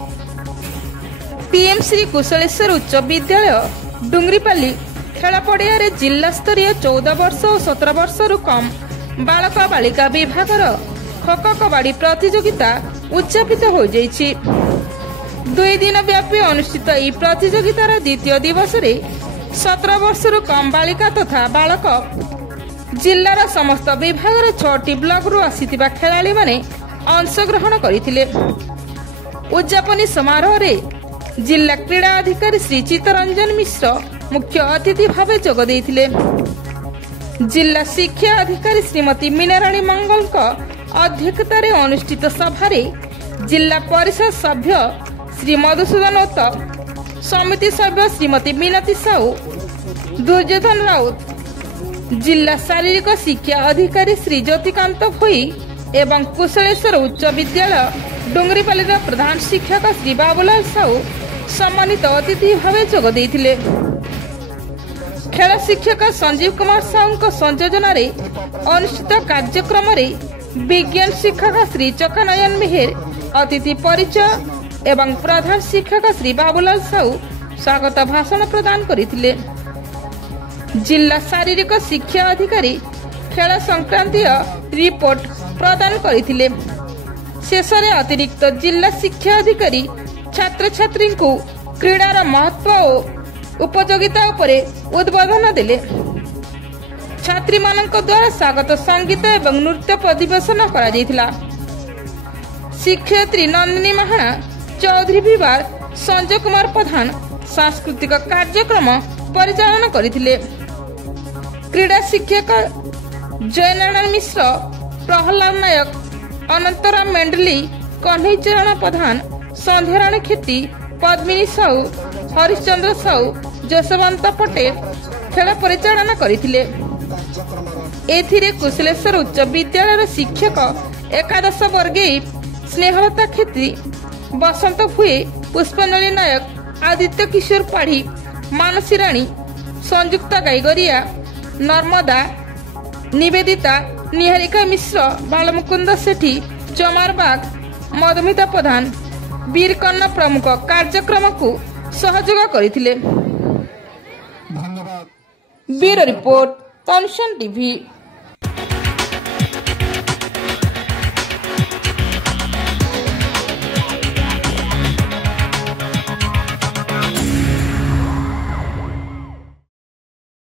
PM Shri कुशलेश्वर उच्च विद्यालय डुंगरीपाली खेल पड़िया जिला स्तरीय 14 वर्ष और 17 वर्ष कम बालक बालिका विभाग खो कबाड़ी प्रतियोगिता उद्यापित हो जाइछि। 2 दिन व्यापी अनुष्ठित यह प्रतियोगितार द्वितीय दिवस 17 वर्ष कम बालिका तथा बालक जिलार समस्त विभाग 6टी ब्लॉक रु आसिथिबा खेलाड़ी माने अंशग्रहण करथिले। उद्यापनी समारोह रे जिला क्रीड़ा अधिकारी श्री चित्तरंजन मिश्र मुख्य अतिथि भाव जोग देथिले। जिला शिक्षा अधिकारी श्रीमती मीनाराणी मंगल अध्यक्षतार अनुष्ठित सभा जिला परिषद सभ्य श्री मधुसूदन ओत, समिति सभ्य श्रीमती मीनाती साहू, दुर्योधन राउत, जिला शारीरिक शिक्षा अधिकारी श्री ज्योतिकांत भोई एवं कुशलेश्वर उच्च विद्यालय डुंगरीपाली प्रधान शिक्षक श्री बाबूलाल साहू सम्मानित अतिथि भाव जोग देथिले। खेल शिक्षक संजीव कुमार साहू संयोजन अनुष्ठित कार्यक्रम विज्ञान शिक्षक श्री चकानयन मेहर अतिथि परिचय एवं प्रधान शिक्षक श्री बाबूलाल साहू स्वागत भाषण प्रदान करथिले। जिला शारीरिक शिक्षा अधिकारी खेल संक्रांतीय रिपोर्ट प्रदान करथिले। शेष में अतिरिक्त जिला शिक्षा अधिकारी छात्र छात्री को क्रीडार महत्व और उपयोगिता उपरे उद्बोधन देले। छात्री मानक द्वारा स्वागत संगीत एवं नृत्य परिवेशन करा जायतिला। शिक्षयित्री नंदिनी महाना, चौधरी विभाग संजय कुमार प्रधान सांस्कृतिक कार्यक्रम परिचालन करथिले। क्रीड़ा शिक्षक जयनारायण मिश्र, प्रहलाद नायक, अनंतराम मेंडली, कन्हई चरण प्रधान, संध्याराणी खेती, पद्मिनी साहू, हरिश्चंद्र साहू, जसवंत पटेल खेल परिचालन करथिले। एथिरे कुशलेश्वर उच्च विद्यालय शिक्षक एकादश वर्गीय स्नेहलता खेती, बसंत भुए, पुष्पनली नायक, आदित्य किशोर पाढ़ी, मानसी राणी, संयुक्ता गाईगरिया, नर्मदा, निवेदिता, निहारिका मिश्र, बालमुकुंद सेठी, चमार बाग, मधुमिता प्रधान, वीर कन्ना प्रमुख कार्यक्रम को सहयोग करथिले। ब्यूरो रिपोर्ट, तनसन टीवी।